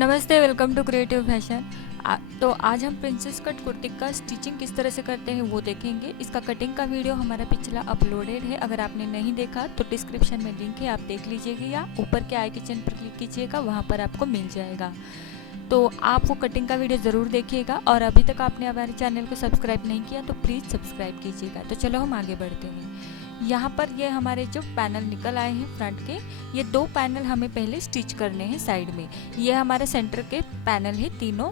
नमस्ते, welcome to creative fashion. तो आज हम प्रिंसेस कट कुर्ती का स्टिचिंग किस तरह से करते हैं वो देखेंगे। इसका कटिंग का वीडियो हमारा पिछला अपलोडेड है, अगर आपने नहीं देखा तो डिस्क्रिप्शन में लिंक है, आप देख लीजिएगा या ऊपर के आई किचन पर क्लिक कीजिएगा, वहाँ पर आपको मिल जाएगा। तो आप वो कटिंग का वीडियो ज़रूर देखिएगा और अभी तक आपने हमारे चैनल को सब्सक्राइब नहीं किया तो प्लीज़ सब्सक्राइब कीजिएगा। तो चलो हम आगे बढ़ते हैं। यहाँ पर ये हमारे जो पैनल निकल आए हैं फ्रंट के, ये दो पैनल हमें पहले स्टिच करने हैं साइड में। ये हमारे सेंटर के पैनल है, तीनों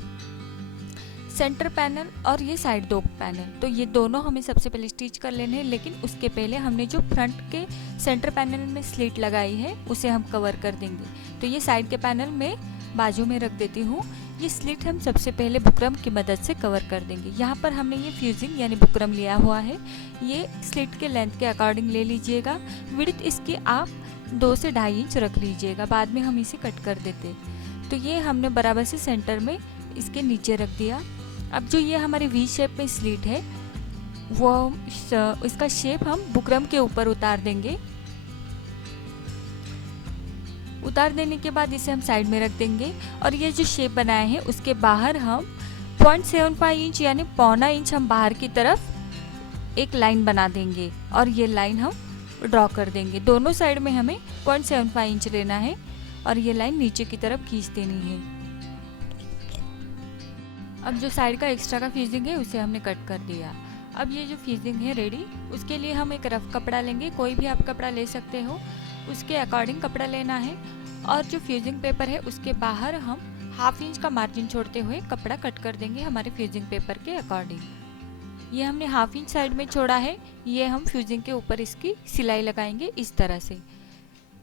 सेंटर पैनल और ये साइड दो पैनल, तो ये दोनों हमें सबसे पहले स्टिच कर लेने हैं। लेकिन उसके पहले हमने जो फ्रंट के सेंटर पैनल में स्लिट लगाई है उसे हम कवर कर देंगे। तो ये साइड के पैनल में बाजू में रख देती हूँ। ये स्लिट हम सबसे पहले बुकरम की मदद से कवर कर देंगे। यहाँ पर हमने ये फ्यूजिंग यानी बुकरम लिया हुआ है, ये स्लिट के लेंथ के अकॉर्डिंग ले लीजिएगा। विड्थ इसकी आप 2 से 2.5 इंच रख लीजिएगा, बाद में हम इसे कट कर देते। तो ये हमने बराबर से सेंटर में इसके नीचे रख दिया। अब जो ये हमारे वी शेप में स्लिट है वो इसका शेप हम बुकरम के ऊपर उतार देंगे। उतार देने के बाद इसे हम साइड में रख देंगे और ये जो शेप बनाए हैं उसके बाहर हम 0.75 इंच यानी 0.25 इंच हम बाहर की तरफ एक लाइन बना देंगे और ये लाइन हम ड्रॉ कर देंगे। दोनों साइड में हमें 0.75 इंच लेना है और ये लाइन नीचे की तरफ खींच देनी है। अब जो साइड का एक्स्ट्रा का फ्यूजिंग है उसे हमने कट कर दिया। अब ये जो फ्यूजिंग है रेडी, उसके लिए हम एक रफ कपड़ा लेंगे, कोई भी आप कपड़ा ले सकते हो, उसके अकॉर्डिंग कपड़ा लेना है। और जो फ्यूजिंग पेपर है उसके बाहर हम 1/2 इंच का मार्जिन छोड़ते हुए कपड़ा कट कर देंगे हमारे फ्यूजिंग पेपर के अकॉर्डिंग। ये हमने 1/2 इंच साइड में छोड़ा है, ये हम फ्यूजिंग के ऊपर इसकी सिलाई लगाएंगे इस तरह से।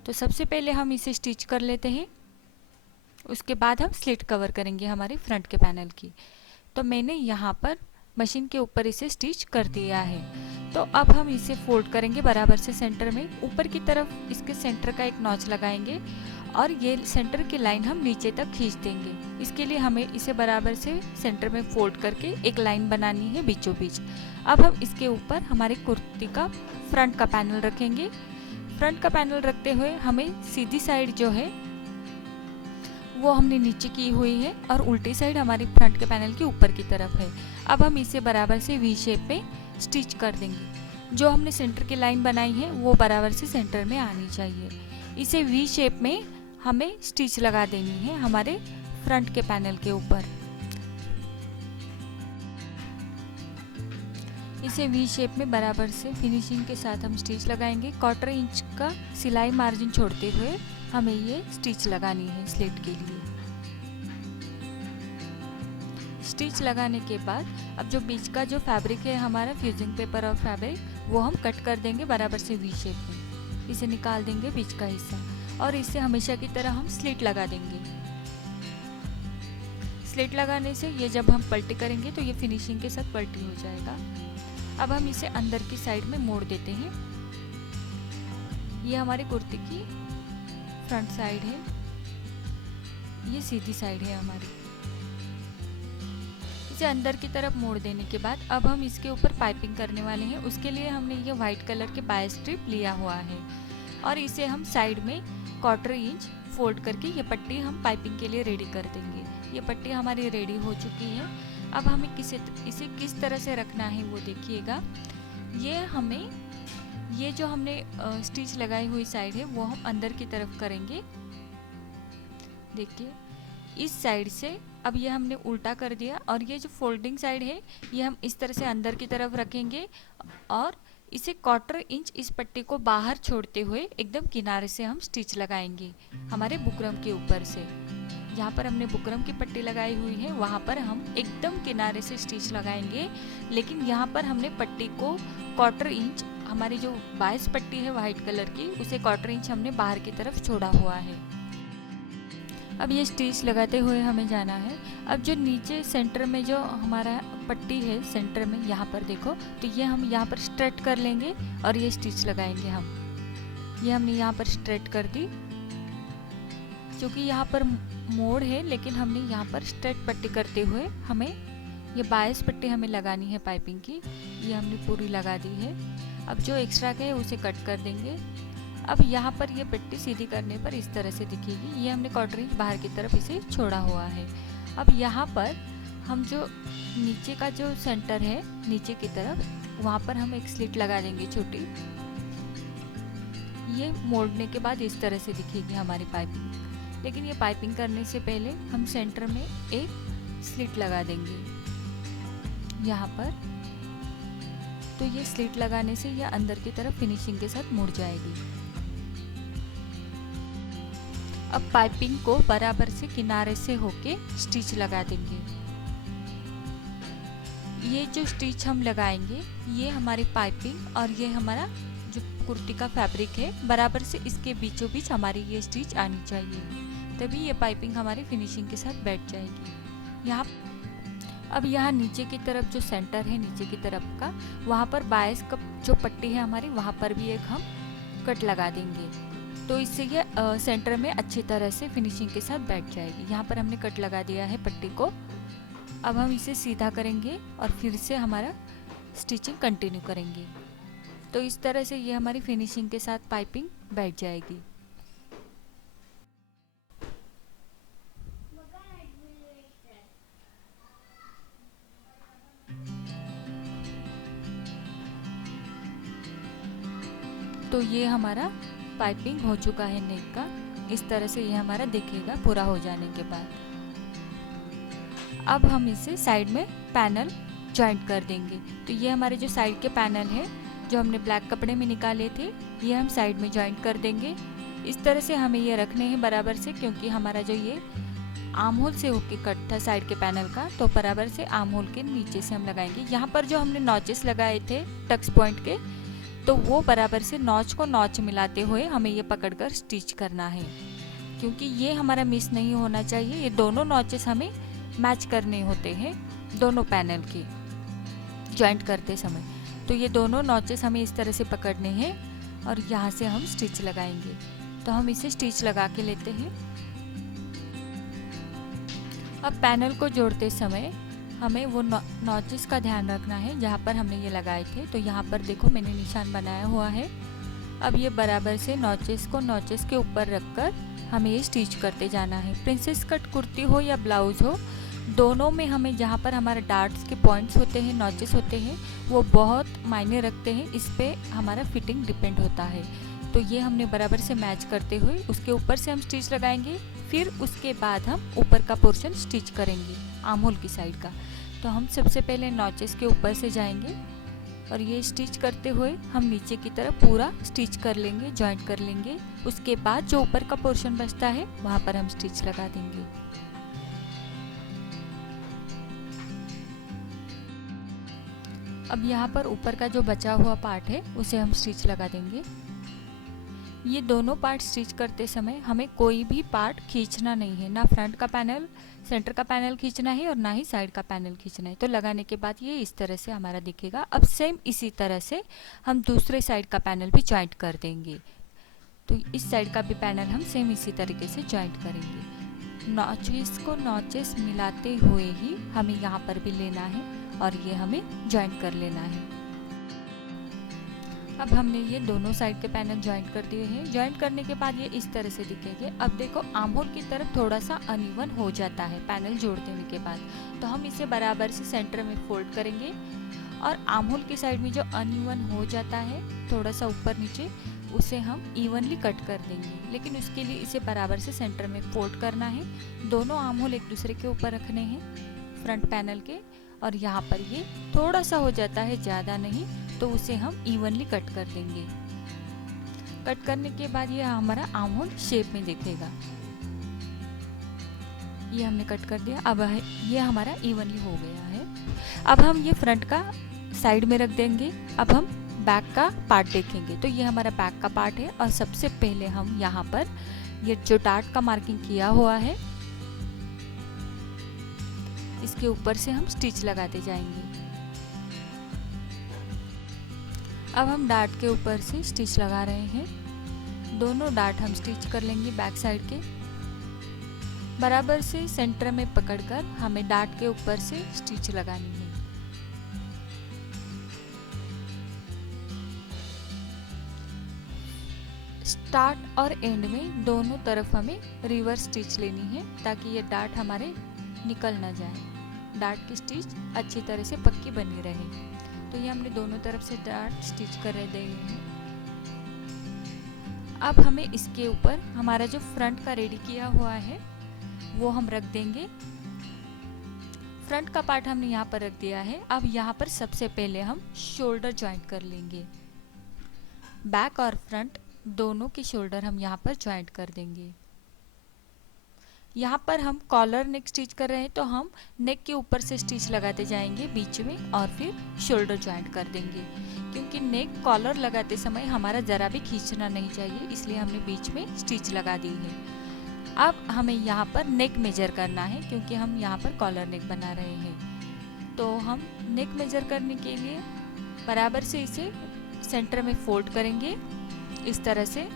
तो सबसे पहले हम इसे स्टिच कर लेते हैं, उसके बाद हम स्लिट कवर करेंगे हमारे फ्रंट के पैनल की। तो मैंने यहाँ पर मशीन के ऊपर इसे स्टिच कर दिया है। तो अब हम इसे फोल्ड करेंगे बराबर से सेंटर में, ऊपर की तरफ इसके सेंटर का एक नॉच लगाएंगे और ये सेंटर की लाइन हम नीचे तक खींच देंगे। इसके लिए हमें इसे बराबर से सेंटर में फोल्ड करके एक लाइन बनानी है बीचों बीच। अब हम इसके ऊपर हमारी कुर्ती का फ्रंट का पैनल रखेंगे। फ्रंट का पैनल रखते हुए हमें सीधी साइड जो है वो हमने नीचे की हुई है और उल्टी साइड हमारी फ्रंट के पैनल के ऊपर की तरफ है। अब हम इसे बराबर से वी शेप में स्टिच कर देंगे। जो हमने सेंटर की लाइन बनाई है वो बराबर से सेंटर में आनी चाहिए। इसे वी शेप में हमें स्टिच लगा देनी है हमारे फ्रंट के पैनल के ऊपर। इसे वी शेप में बराबर से फिनिशिंग के साथ हम स्टिच लगाएंगे। 1/4 इंच का सिलाई मार्जिन छोड़ते हुए हमें ये स्टिच लगानी है स्लिट के लिए। स्टिच लगाने के बाद अब जो बीच का जो फैब्रिक है हमारा फ्यूजिंग पेपर और फैब्रिक, वो हम कट कर देंगे बराबर से वी शेप में। इसे निकाल देंगे बीच का हिस्सा और इसे हमेशा की तरह हम स्लिट लगा देंगे। स्लिट लगाने से ये जब हम पलटी करेंगे तो ये फिनिशिंग के साथ पलटी हो जाएगा। अब हम इसे अंदर की साइड में मोड़ देते हैं। ये हमारी कुर्ती की फ्रंट साइड है, ये सीधी साइड है हमारी। इसे अंदर की तरफ मोड़ देने के बाद अब हम इसके ऊपर पाइपिंग करने वाले हैं। उसके लिए हमने ये वाइट कलर के बाय स्ट्रिप लिया हुआ है और इसे हम साइड में 1/4 इंच फोल्ड करके ये पट्टी हम पाइपिंग के लिए रेडी कर देंगे। ये पट्टी हमारी रेडी हो चुकी है। अब हमें इसे किस तरह से रखना है वो देखिएगा। ये जो हमने स्टिच लगाई हुई साइड है वो हम अंदर की तरफ करेंगे। देखिए इस साइड से अब ये हमने उल्टा कर दिया और ये जो फोल्डिंग साइड है ये हम इस तरह से अंदर की तरफ रखेंगे और इसे 1/4 इंच इस पट्टी को बाहर छोड़ते हुए एकदम किनारे से हम स्टिच लगाएंगे हमारे बुकरम के ऊपर से। जहाँ पर हमने बुकरम की पट्टी लगाई हुई है वहाँ पर हम एकदम किनारे से स्टिच लगाएंगे, लेकिन यहाँ पर हमने पट्टी को 1/4 इंच, हमारी जो बायस पट्टी है वाइट कलर की, उसे 1/4 इंच हमने बाहर की तरफ छोड़ा हुआ है। अब ये स्टिच लगाते हुए हमें जाना है। अब जो नीचे सेंटर में जो हमारा पट्टी है सेंटर में, यहाँ पर देखो, तो ये हम यहाँ पर स्ट्रेट कर लेंगे और ये स्टिच लगाएंगे हम। ये हमने यहाँ पर स्ट्रेट कर दी, क्योंकि यहाँ पर मोड़ है लेकिन हमने यहाँ पर स्ट्रेट पट्टी करते हुए हमें ये बायस पट्टी हमें लगानी है पाइपिंग की, ये हमने पूरी लगा दी है। अब जो एक्स्ट्रा का है उसे कट कर देंगे अब यहाँ पर ये पट्टी सीधी करने पर इस तरह से दिखेगी। ये हमने 1/4 इंच बाहर की तरफ इसे छोड़ा हुआ है। अब यहाँ पर हम जो नीचे का जो सेंटर है नीचे की तरफ, वहाँ पर हम एक स्लिट लगा देंगे छोटी। ये मोड़ने के बाद इस तरह से दिखेगी हमारी पाइपिंग। लेकिन ये पाइपिंग करने से पहले हम सेंटर में एक स्लिट लगा देंगे यहाँ पर। तो ये स्लिट लगाने से ये अंदर की तरफ फिनिशिंग के साथ मुड़ जाएगी। अब पाइपिंग को बराबर से किनारे से होके स्टिच लगा देंगे। ये जो स्टिच हम लगाएंगे ये हमारी पाइपिंग और ये हमारा जो कुर्ती का फैब्रिक है बराबर से इसके बीचों बीच हमारी ये स्टिच आनी चाहिए, तभी ये पाइपिंग हमारी फिनिशिंग के साथ बैठ जाएगी। अब यहाँ नीचे की तरफ जो सेंटर है नीचे की तरफ का, वहाँ पर बायस का जो पट्टी है हमारी, वहाँ पर भी एक हम कट लगा देंगे। तो इससे ये सेंटर में अच्छी तरह से फिनिशिंग के साथ बैठ जाएगी। यहाँ पर हमने कट लगा दिया है पट्टी को। अब हम इसे सीधा करेंगे और फिर से हमारा स्टिचिंग कंटिन्यू करेंगे। तो इस तरह से ये हमारी फिनिशिंग के साथ पाइपिंग बैठ जाएगी। तो ये हमारा पाइपिंग हो चुका है नेक का। इस तरह से ये हमारा दिखेगा पूरा हो जाने के बाद। अब हम इसे साइड में पैनल जॉइंट कर देंगे। तो ये हमारे जो साइड के पैनल है जो हमने ब्लैक कपड़े में निकाले थे, ये हम साइड में जॉइंट कर देंगे। इस तरह से हमें ये रखने हैं बराबर से, क्योंकि हमारा जो ये आर्म होल से होके कट था साइड के पैनल का, तो बराबर से आर्म होल के नीचे से हम लगाएंगे। यहाँ पर जो हमने नॉचेस लगाए थे टक्स पॉइंट के, तो वो बराबर से नॉच को नॉच मिलाते हुए हमें ये पकड़कर स्टिच करना है, क्योंकि ये हमारा मिस नहीं होना चाहिए। ये दोनों नॉचेस हमें मैच करने होते हैं दोनों पैनल के जॉइंट करते समय। तो ये दोनों नॉचेस हमें इस तरह से पकड़ने हैं और यहाँ से हम स्टिच लगाएंगे। तो हम इसे स्टिच लगा के लेते हैं। अब पैनल को जोड़ते समय हमें वो नॉचेस का ध्यान रखना है जहाँ पर हमने ये लगाए थे। तो यहाँ पर देखो मैंने निशान बनाया हुआ है। अब ये बराबर से नॉचेस को नॉचेस के ऊपर रखकर हमें ये स्टिच करते जाना है। प्रिंसेस कट कुर्ती हो या ब्लाउज हो, दोनों में हमें जहाँ पर हमारे डार्ट्स के पॉइंट्स होते हैं, नॉचेस होते हैं, वो बहुत मायने रखते हैं। इस पे हमारा फिटिंग डिपेंड होता है। तो ये हमने बराबर से मैच करते हुए उसके ऊपर से हम स्टिच लगाएंगे। फिर उसके बाद हम ऊपर का पोर्शन स्टिच करेंगे आर्म होल की साइड का। तो हम सबसे पहले नॉचेस के ऊपर से जाएंगे और ये स्टिच करते हुए हम नीचे की तरफ पूरा स्टिच कर लेंगे, जॉइंट कर लेंगे। उसके बाद जो ऊपर का पोर्शन बचता है वहाँ पर हम स्टिच लगा देंगे। अब यहाँ पर ऊपर का जो बचा हुआ पार्ट है उसे हम स्टिच लगा देंगे। ये दोनों पार्ट स्टिच करते समय हमें कोई भी पार्ट खींचना नहीं है, ना फ्रंट का पैनल सेंटर का पैनल खींचना है और ना ही साइड का पैनल खींचना है। तो लगाने के बाद ये इस तरह से हमारा दिखेगा। अब सेम इसी तरह से हम दूसरे साइड का पैनल भी जॉइंट कर देंगे। तो इस साइड का भी पैनल हम सेम इसी तरीके से जॉइंट करेंगे। नॉचेस को नॉचेस मिलाते हुए ही हमें यहाँ पर भी लेना है और ये हमें जॉइंट कर लेना है। अब हमने ये दोनों साइड के पैनल जॉइंट कर दिए हैं। जॉइंट करने के बाद ये इस तरह से दिखेंगे। अब देखो आर्म होल की तरफ थोड़ा सा अनइवन हो जाता है पैनल जोड़ देने के बाद, तो हम इसे बराबर से सेंटर में फोल्ड करेंगे और आर्म होल की साइड में जो अनइवन हो जाता है थोड़ा सा ऊपर नीचे, उसे हम इवनली कट कर देंगे। लेकिन उसके लिए इसे बराबर से सेंटर में फोल्ड करना है। दोनों आर्म होल एक दूसरे के ऊपर रखने हैं फ्रंट पैनल के, और यहाँ पर ये थोड़ा सा हो जाता है, ज़्यादा नहीं, तो उसे हम इवनली कट कर देंगे। कट करने के बाद ये हमारा आर्म होल शेप में दिखेगा। ये हमने कट कर दिया। अब ये हमारा इवनली हो गया है। अब हम ये फ्रंट का साइड में रख देंगे। अब हम बैक का पार्ट देखेंगे। तो ये हमारा बैक का पार्ट है और सबसे पहले हम यहाँ पर ये जो डार्ट का मार्किंग किया हुआ है इसके ऊपर से हम स्टिच लगाते जाएंगे। अब हम डार्ट के ऊपर से स्टिच लगा रहे हैं। दोनों डार्ट हम स्टिच कर लेंगे बैक साइड के। बराबर से सेंटर में पकड़कर हमें डार्ट के ऊपर से स्टिच लगानी है। स्टार्ट और एंड में दोनों तरफ हमें रिवर्स स्टिच लेनी है ताकि ये डार्ट हमारे निकल ना जाए, डार्ट की स्टिच अच्छी तरह से पक्की बनी रहे। तो ये हमने दोनों तरफ से डार्ट स्टिच कर देंगे हैं। अब हमें इसके ऊपर हमारा जो फ्रंट का रेडी किया हुआ है वो हम रख देंगे। फ्रंट का पार्ट हमने यहाँ पर रख दिया है। अब यहाँ पर सबसे पहले हम शोल्डर ज्वाइंट कर लेंगे। बैक और फ्रंट दोनों के शोल्डर हम यहाँ पर ज्वाइंट कर देंगे। यहाँ पर हम कॉलर नेक स्टिच कर रहे हैं तो हम नेक के ऊपर से स्टिच लगाते जाएंगे बीच में और फिर शोल्डर ज्वाइंट कर देंगे, क्योंकि नेक कॉलर लगाते समय हमारा ज़रा भी खींचना नहीं चाहिए, इसलिए हमने बीच में स्टिच लगा दी है। अब हमें यहाँ पर नेक मेजर करना है क्योंकि हम यहाँ पर कॉलर नेक बना रहे हैं। तो हम नेक मेजर करने के लिए बराबर से इसे सेंटर में फोल्ड करेंगे। इस तरह से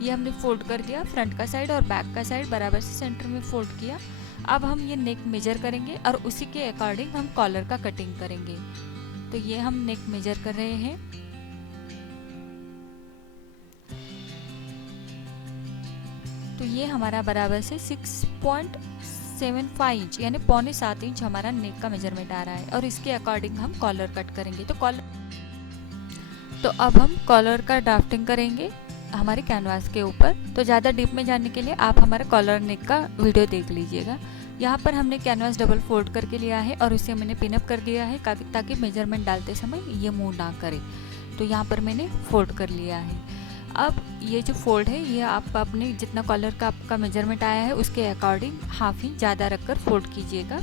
ये हमने फोल्ड कर दिया, फ्रंट का साइड और बैक का साइड बराबर से सेंटर में फोल्ड किया। अब हम ये नेक मेजर करेंगे और उसी के अकॉर्डिंग हम कॉलर का कटिंग करेंगे। तो ये हम नेक मेजर कर रहे हैं। तो ये हमारा बराबर से 6.75 इंच यानी 6.25 इंच हमारा नेक का मेजरमेंट आ रहा है और इसके अकॉर्डिंग हम कॉलर कट करेंगे। तो अब हम कॉलर का ड्राफ्टिंग करेंगे हमारे कैनवास के ऊपर। तो ज़्यादा डीप में जाने के लिए आप हमारा कॉलर नेक का वीडियो देख लीजिएगा। यहाँ पर हमने कैनवास डबल फोल्ड करके लिया है और उसे मैंने पिनअप कर दिया है ताकि मेजरमेंट डालते समय ये मूव ना करे। तो यहाँ पर मैंने फोल्ड कर लिया है। अब ये जो फोल्ड है ये आप अपने जितना कॉलर का आपका मेजरमेंट आया है उसके अकॉर्डिंग ½ इंच ज़्यादा रखकर फोल्ड कीजिएगा।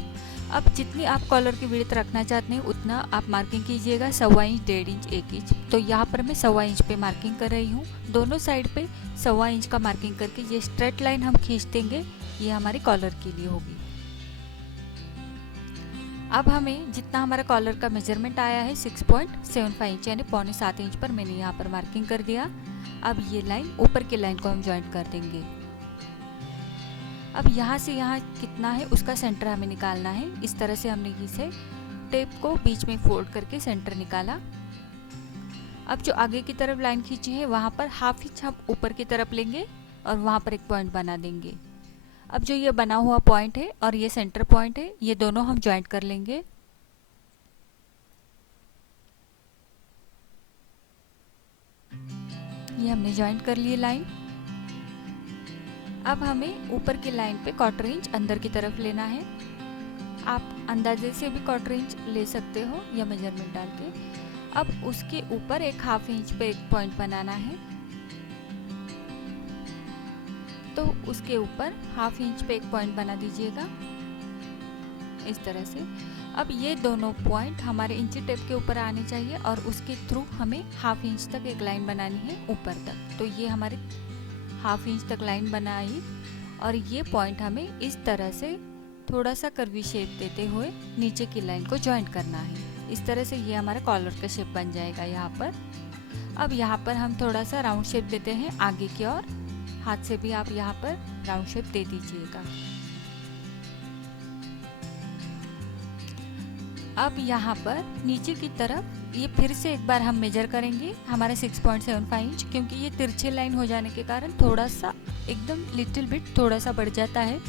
अब जितनी आप कॉलर की विड्थ रखना चाहते हैं उतना आप मार्किंग कीजिएगा, 1.25 इंच, 1.5 इंच, 1 इंच। तो यहाँ पर मैं 1.25 इंच पे मार्किंग कर रही हूँ। दोनों साइड पे 1.25 इंच का मार्किंग करके ये स्ट्रेट लाइन हम खींच देंगे, ये हमारी कॉलर के लिए होगी। अब हमें जितना हमारा कॉलर का मेजरमेंट आया है 6.75 इंच यानी 6.25 इंच पर मैंने यहाँ पर मार्किंग कर दिया। अब ये लाइन ऊपर की लाइन को हम ज्वाइंट कर देंगे। अब यहाँ से यहाँ कितना है उसका सेंटर हमें निकालना है। इस तरह से हमने इसे टेप को बीच में फोल्ड करके सेंटर निकाला। अब जो आगे की तरफ लाइन खींची है वहाँ पर ½ इंच हम ऊपर की तरफ लेंगे और वहाँ पर एक पॉइंट बना देंगे। अब जो ये बना हुआ पॉइंट है और ये सेंटर पॉइंट है ये दोनों हम ज्वाइंट कर लेंगे। ये हमने ज्वाइंट कर लिए लाइन। अब हमें ऊपर की लाइन पे 1/4 इंच अंदर की तरफ लेना है। आप अंदाजे से भी 1/4 इंच ले सकते हो या मेजरमेंट डाल के। अब उसके ऊपर एक ½ इंच पे एक पॉइंट बनाना है। तो उसके ऊपर ½ इंच पे एक पॉइंट बना दीजिएगा इस तरह से। अब ये दोनों पॉइंट हमारे इंची टेप के ऊपर आने चाहिए और उसके थ्रू हमें ½ इंच तक एक लाइन बनानी है ऊपर तक। तो ये हमारे ½ इंच तक लाइन बनाई और ये पॉइंट हमें इस तरह से थोड़ा सा कर्वी शेप देते हुए नीचे की लाइन को ज्वाइंट करना है। इस तरह से ये हमारा कॉलर का शेप बन जाएगा यहाँ पर। अब यहाँ पर हम थोड़ा सा राउंड शेप देते हैं आगे की ओर। हाथ से भी आप यहाँ पर राउंड शेप दे दीजिएगा। अब यहाँ पर नीचे की तरफ ये फिर से एक बार हम मेजर करेंगे हमारा 6.75 इंच, क्योंकि ये तिरछे लाइन हो जाने के कारण थोड़ा सा एकदम लिटिल बिट थोड़ा सा बढ़ जाता है,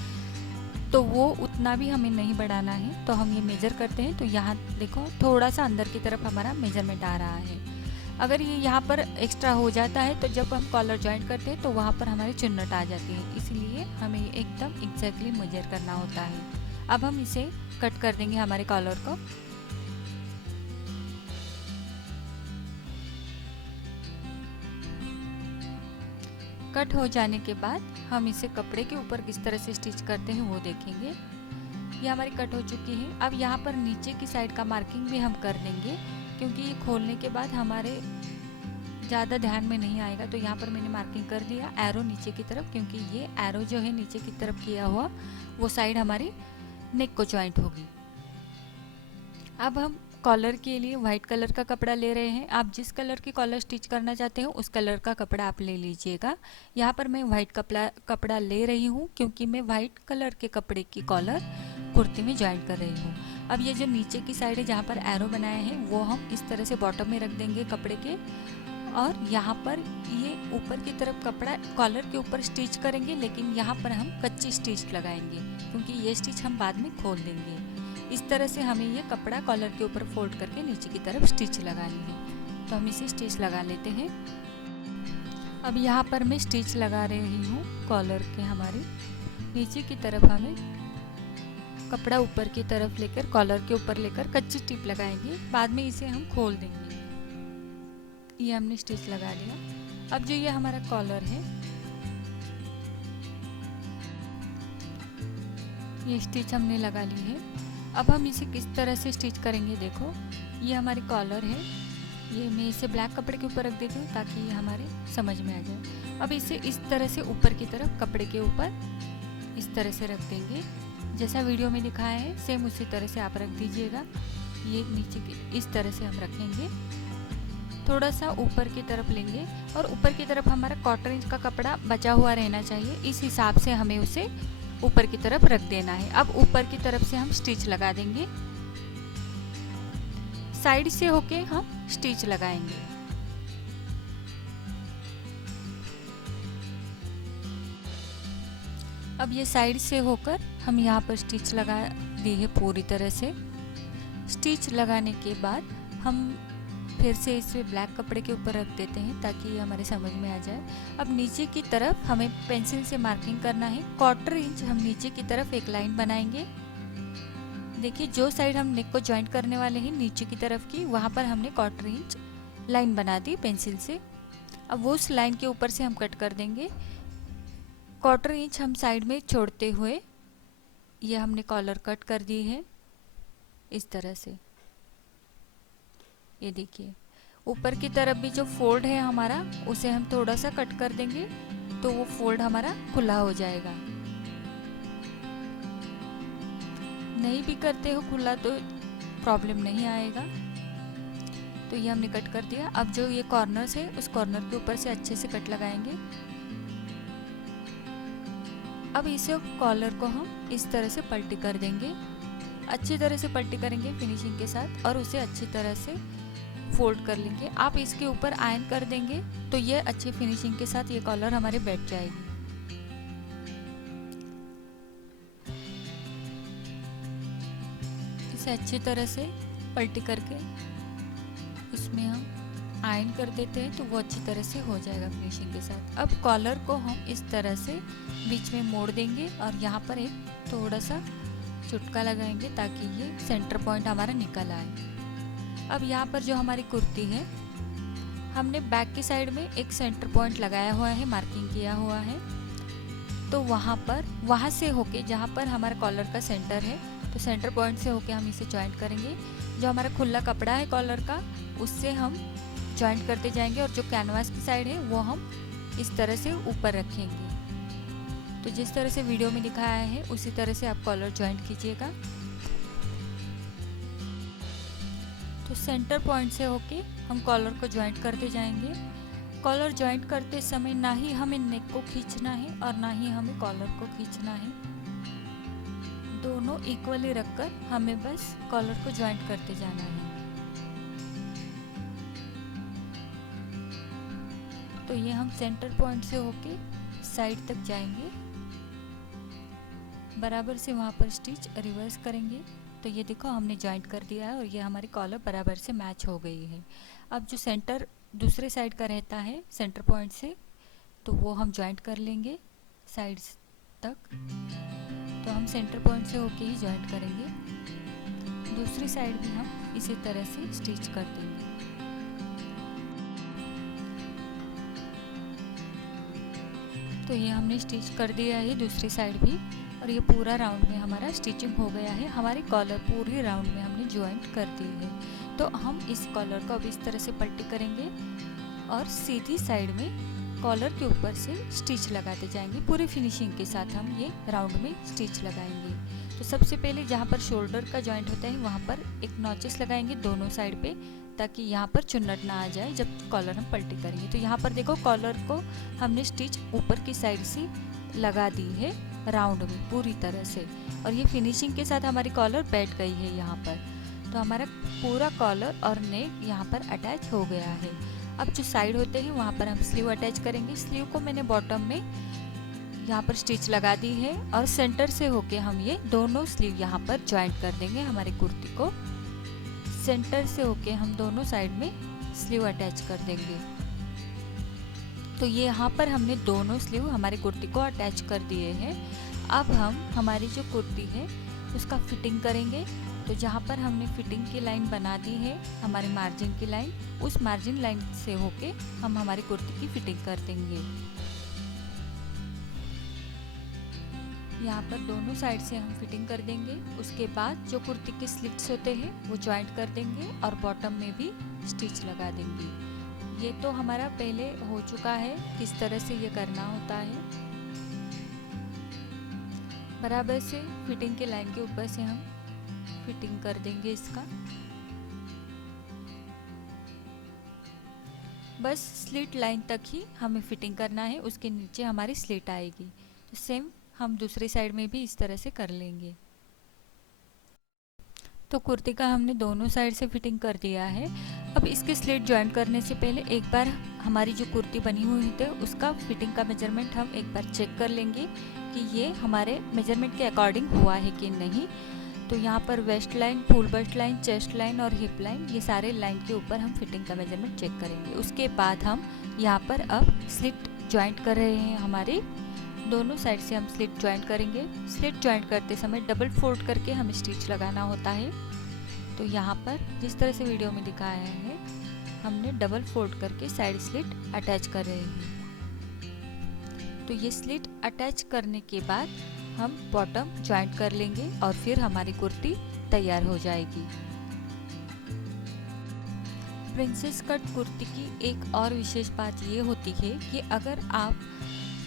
तो वो उतना भी हमें नहीं बढ़ाना है। तो हम ये मेजर करते हैं। तो यहाँ देखो थोड़ा सा अंदर की तरफ हमारा मेजरमेंट आ रहा है। अगर ये यहाँ पर एक्स्ट्रा हो जाता है तो जब हम कॉलर ज्वाइंट करते हैं तो वहाँ पर हमारी चुन्नट आ जाती है, इसलिए हमें एकदम एग्जैक्टली मेजर करना होता है। अब हम इसे कट कर देंगे हमारे कॉलर को। कट हो जाने के बाद हम इसे कपड़े के ऊपर किस तरह से स्टिच करते हैं वो देखेंगे। ये हमारी कट हो चुकी है। अब यहाँ पर नीचे की साइड का मार्किंग भी हम कर देंगे, क्योंकि ये खोलने के बाद हमारे ज़्यादा ध्यान में नहीं आएगा। तो यहाँ पर मैंने मार्किंग कर दिया एरो नीचे की तरफ, क्योंकि ये एरो जो है नीचे की तरफ किया हुआ वो साइड हमारी नेक को ज्वाइंट होगी। अब हम कॉलर के लिए वाइट कलर का कपड़ा ले रहे हैं। आप जिस कलर की कॉलर स्टिच करना चाहते हो उस कलर का कपड़ा आप ले लीजिएगा। यहाँ पर मैं वाइट कपड़ा ले रही हूँ, क्योंकि मैं वाइट कलर के कपड़े की कॉलर कुर्ती में ज्वाइंट कर रही हूँ। अब ये जो नीचे की साइड है जहाँ पर एरो बनाया है वो हम इस तरह से बॉटम में रख देंगे कपड़े के, और यहाँ पर ये ऊपर की तरफ कपड़ा कॉलर के ऊपर स्टिच करेंगे, लेकिन यहाँ पर हम कच्ची स्टिच लगाएंगे क्योंकि ये स्टिच हम बाद में खोल देंगे। इस तरह से हमें ये कपड़ा कॉलर के ऊपर फोल्ड करके नीचे की तरफ स्टिच लगानी है। तो हम इसे स्टिच लगा लेते हैं। अब यहाँ पर मैं स्टिच लगा रही हूँ कॉलर के हमारे नीचे की तरफ। हमें कपड़ा ऊपर की तरफ लेकर कॉलर के ऊपर लेकर कच्ची टिप लगाएंगे, बाद में इसे हम खोल देंगे। ये हमने स्टिच लगा लिया। अब जो ये हमारा कॉलर है, ये स्टिच हमने लगा ली है। अब हम इसे किस तरह से स्टिच करेंगे, देखो ये हमारी कॉलर है। ये मैं इसे ब्लैक कपड़े के ऊपर रख देती हूँ ताकि ये हमारे समझ में आ जाए। अब इसे इस तरह से ऊपर की तरफ कपड़े के ऊपर इस तरह से रख देंगे, जैसा वीडियो में दिखाया है सेम उसी तरह से आप रख दीजिएगा। ये नीचे की इस तरह से हम रखेंगे, थोड़ा सा ऊपर की तरफ लेंगे और ऊपर की तरफ हमारा 1/4 इंच का कपड़ा बचा हुआ रहना चाहिए। इस हिसाब से हमें उसे ऊपर की तरफ रख देना है। अब ऊपर की तरफ से हम स्टिच लगा देंगे, साइड से होके हम स्टिच लगाएंगे। अब ये साइड से होकर हम यहाँ पर स्टिच लगा दी है पूरी तरह से। स्टिच लगाने के बाद हम फिर से इसे ब्लैक कपड़े के ऊपर रख देते हैं ताकि ये हमारे समझ में आ जाए। अब नीचे की तरफ हमें पेंसिल से मार्किंग करना है। 1/4 इंच हम नीचे की तरफ एक लाइन बनाएंगे। देखिए जो साइड हम नेक को जॉइंट करने वाले हैं नीचे की तरफ की, वहाँ पर हमने 1/4 इंच लाइन बना दी पेंसिल से। अब वो उस लाइन के ऊपर से हम कट कर देंगे। 1/4 इंच हम साइड में छोड़ते हुए ये हमने कॉलर कट कर दी है इस तरह से। ये देखिए ऊपर की तरफ भी जो फोल्ड है हमारा, उसे हम थोड़ा सा कट कर देंगे तो वो फोल्ड हमारा खुला हो जाएगा। नहीं भी करते हो खुला तो प्रॉब्लम नहीं आएगा। तो ये हमने कट कर दिया। अब जो ये कॉर्नर्स है उस कॉर्नर के ऊपर से अच्छे से कट लगाएंगे। अब इसे कॉलर को हम इस तरह से पलटी कर देंगे, अच्छी तरह से पलटी करेंगे फिनिशिंग के साथ और उसे अच्छी तरह से फोल्ड कर लेंगे। आप इसके ऊपर आयरन कर देंगे तो ये अच्छी फिनिशिंग के साथ ये कॉलर हमारे बैठ जाएगी। इसे अच्छी तरह से पलटी करके उसमें हम आयरन कर देते हैं तो वो अच्छी तरह से हो जाएगा फिनिशिंग के साथ। अब कॉलर को हम इस तरह से बीच में मोड़ देंगे और यहाँ पर एक थोड़ा सा चुटका लगाएंगे ताकि ये सेंटर पॉइंट हमारा निकल आए। अब यहाँ पर जो हमारी कुर्ती है, हमने बैक की साइड में एक सेंटर पॉइंट लगाया हुआ है, मार्किंग किया हुआ है। तो वहाँ से होके जहाँ पर हमारा कॉलर का सेंटर है, तो सेंटर पॉइंट से होके हम इसे जॉइंट करेंगे। जो हमारा खुला कपड़ा है कॉलर का, उससे हम जॉइंट करते जाएंगे और जो कैनवास की साइड है वो हम इस तरह से ऊपर रखेंगे। तो जिस तरह से वीडियो में दिखाया है उसी तरह से आप कॉलर जॉइंट कीजिएगा। तो सेंटर पॉइंट से होके हम कॉलर को जॉइंट करते जाएंगे। कॉलर जॉइंट करते समय ना ही हमें नेक को खींचना है और ना ही हमें कॉलर को खींचना है, दोनों इक्वली रखकर हमें बस कॉलर को जॉइंट करते जाना है। तो ये हम सेंटर पॉइंट से होके साइड तक जाएंगे, बराबर से वहाँ पर स्टिच रिवर्स करेंगे। तो ये देखो हमने जॉइंट कर दिया है और ये हमारी कॉलर बराबर से मैच हो गई है। अब जो सेंटर दूसरे साइड का रहता है सेंटर पॉइंट से, तो वो हम जॉइंट कर लेंगे साइड्स तक। तो हम सेंटर पॉइंट से होके ही जॉइंट करेंगे। दूसरी साइड भी हम इसी तरह से स्टिच कर देंगे। तो ये हमने स्टिच कर दिया है दूसरी साइड भी, और ये पूरा राउंड में हमारा स्टिचिंग हो गया है। हमारी कॉलर पूरी राउंड में हमने ज्वाइंट कर दी है। तो हम इस कॉलर को अब इस तरह से पट्टी करेंगे और सीधी साइड में कॉलर के ऊपर से स्टिच लगाते जाएंगे। पूरी फिनिशिंग के साथ हम ये राउंड में स्टिच लगाएंगे। तो सबसे पहले जहाँ पर शोल्डर का जॉइंट होता है वहाँ पर एक नॉचेस लगाएंगे दोनों साइड पे, ताकि यहाँ पर चुन्नट ना आ जाए जब कॉलर हम पलटी करेंगे। तो यहाँ पर देखो कॉलर को हमने स्टिच ऊपर की साइड से लगा दी है राउंड में पूरी तरह से, और ये फिनिशिंग के साथ हमारी कॉलर बैठ गई है यहाँ पर। तो हमारा पूरा कॉलर और नेक यहाँ पर अटैच हो गया है। अब जो साइड होते हैं वहाँ पर हम स्लीव अटैच करेंगे। स्लीव को मैंने बॉटम में यहाँ पर स्टिच लगा दी है और सेंटर से होके हम ये दोनों स्लीव यहाँ पर ज्वाइंट कर देंगे। हमारी कुर्ती को सेंटर से होके हम दोनों साइड में स्लीव अटैच कर देंगे। तो ये यहाँ पर हमने दोनों स्लीव हमारी कुर्ती को अटैच कर दिए हैं। अब हम हमारी जो कुर्ती है उसका फिटिंग करेंगे। तो जहाँ पर हमने फिटिंग की लाइन बना दी है, हमारे मार्जिन की लाइन, उस मार्जिन लाइन से होके हम हमारी कुर्ती की फिटिंग कर देंगे। यहाँ पर दोनों साइड से हम फिटिंग कर देंगे। उसके बाद जो कुर्ती के स्लिट्स होते हैं वो ज्वाइंट कर देंगे और बॉटम में भी स्टिच लगा देंगे। ये तो हमारा पहले हो चुका है, किस तरह से ये करना होता है। बराबर से फिटिंग के लाइन के ऊपर से हम फिटिंग कर देंगे इसका। बस स्लिट लाइन तक ही हमें फिटिंग करना है, उसके नीचे हमारी स्लिट आएगी। तो सेम हम दूसरी साइड में भी इस तरह से कर लेंगे। तो कुर्ती का हमने दोनों साइड से फिटिंग कर दिया है। अब इसके स्लिट ज्वाइंट करने से पहले एक बार हमारी जो कुर्ती बनी हुई थी उसका फिटिंग का मेजरमेंट हम एक बार चेक कर लेंगे कि ये हमारे मेजरमेंट के अकॉर्डिंग हुआ है कि नहीं। तो यहाँ पर waist line, full bust line, chest line और हिप लाइन, ये सारे लाइन के ऊपर हम फिटिंग का मेजरमेंट चेक करेंगे। उसके बाद हम यहाँ पर अब स्लिट ज्वाइंट कर रहे हैं। हमारे दोनों साइड से हम स्लिट ज्वाइंट करेंगे। स्लिट ज्वाइंट करते समय डबल फोल्ड करके हमें स्टिच लगाना होता है। तो यहाँ पर जिस तरह से वीडियो में दिखाया है, हमने डबल फोल्ड करके साइड स्लिट अटैच कर रहे हैं। तो ये स्लिट अटैच करने के बाद हम बॉटम ज्वाइंट कर लेंगे और फिर हमारी कुर्ती तैयार हो जाएगी। प्रिंसेस कट कुर्ती की एक और विशेष बात ये होती है कि अगर आप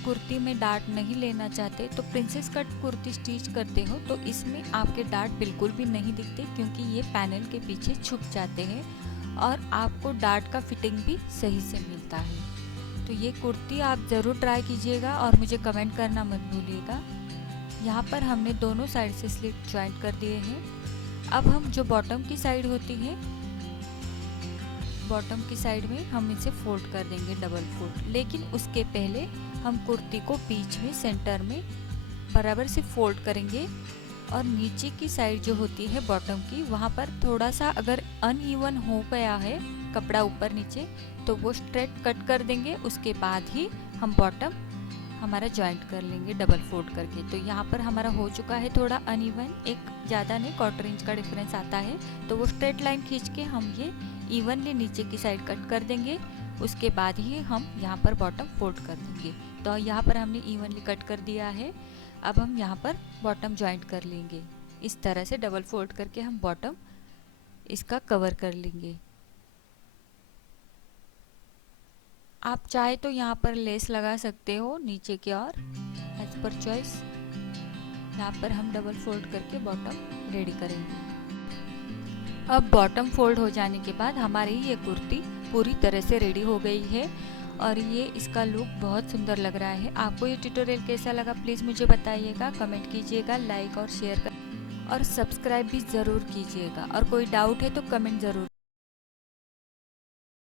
कुर्ती में डार्ट नहीं लेना चाहते तो प्रिंसेस कट कुर्ती स्टिच करते हो तो इसमें आपके डार्ट बिल्कुल भी नहीं दिखते, क्योंकि ये पैनल के पीछे छुप जाते हैं और आपको डार्ट का फिटिंग भी सही से मिलता है। तो ये कुर्ती आप ज़रूर ट्राई कीजिएगा और मुझे कमेंट करना मत भूलिएगा। यहाँ पर हमने दोनों साइड से स्लिट ज्वाइंट कर दिए हैं। अब हम जो बॉटम की साइड होती है, बॉटम की साइड में हम इसे फोल्ड कर देंगे, डबल फोल्ड। लेकिन उसके पहले हम कुर्ती को बीच में सेंटर में बराबर से फोल्ड करेंगे और नीचे की साइड जो होती है बॉटम की, वहाँ पर थोड़ा सा अगर अनइवन हो गया है कपड़ा ऊपर नीचे तो वो स्ट्रेट कट कर देंगे। उसके बाद ही हम बॉटम हमारा ज्वाइंट कर लेंगे डबल फोल्ड करके। तो यहाँ पर हमारा हो चुका है थोड़ा अनइवन, एक ज़्यादा नहीं, 1/4 इंच का डिफरेंस आता है। तो वो स्ट्रेट लाइन खींच के हम ये इवनली नीचे की साइड कट कर देंगे। उसके बाद ही हम यहाँ पर बॉटम फोल्ड कर देंगे। तो यहाँ पर हमने इवनली कट कर दिया है। अब हम यहाँ पर बॉटम ज्वाइंट कर लेंगे। इस तरह से डबल फोल्ड करके हम बॉटम इसका कवर कर लेंगे। आप चाहे तो यहाँ पर लेस लगा सकते हो नीचे की ओर, एज पर चॉइस। यहाँ पर हम डबल फोल्ड करके बॉटम रेडी करेंगे। अब बॉटम फोल्ड हो जाने के बाद हमारी ये कुर्ती पूरी तरह से रेडी हो गई है और ये इसका लुक बहुत सुंदर लग रहा है। आपको ये ट्यूटोरियल कैसा लगा प्लीज़ मुझे बताइएगा, कमेंट कीजिएगा, लाइक और शेयर कर और सब्सक्राइब भी ज़रूर कीजिएगा। और कोई डाउट है तो कमेंट ज़रूर